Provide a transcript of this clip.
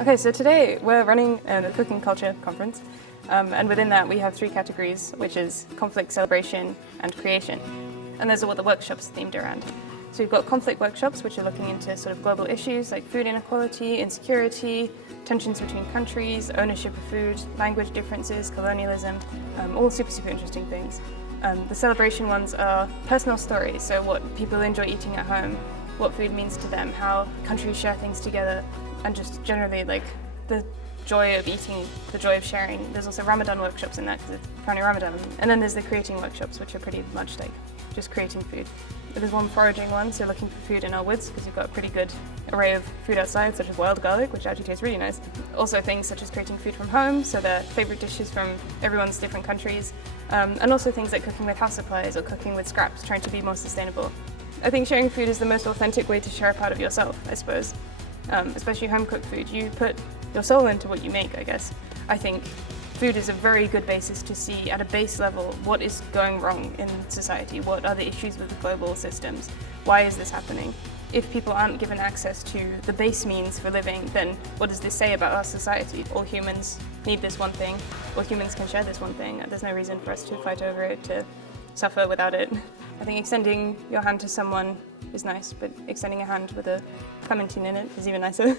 Okay, so today we're running a cooking culture conference, and within that we have three categories, which is conflict, celebration, and creation. And those are what the workshops are themed around. So we've got conflict workshops, which are looking into sort of global issues like food inequality, insecurity, tensions between countries, ownership of food, language differences, colonialism, all super interesting things. The celebration ones are personal stories, so what people enjoy eating at home, what food means to them, how countries share things together, and just generally like the joy of eating, the joy of sharing. There's also Ramadan workshops in that because it's apparently Ramadan. And then there's the creating workshops, which are pretty much like just creating food. But there's one foraging one, so looking for food in our woods because we've got a pretty good array of food outside, such as wild garlic, which actually tastes really nice. Also things such as creating food from home, so they're favorite dishes from everyone's different countries. And also things like cooking with house supplies or cooking with scraps, trying to be more sustainable. I think sharing food is the most authentic way to share a part of yourself, I suppose. Especially home-cooked food. You put your soul into what you make, I guess. I think food is a very good basis to see at a base level what is going wrong in society, what are the issues with the global systems, why is this happening? If people aren't given access to the base means for living, then what does this say about our society? All humans need this one thing, all humans can share this one thing, and there's no reason for us to fight over it, to suffer without it. I think extending your hand to someone is nice, but extending a hand with a clementine in it is even nicer.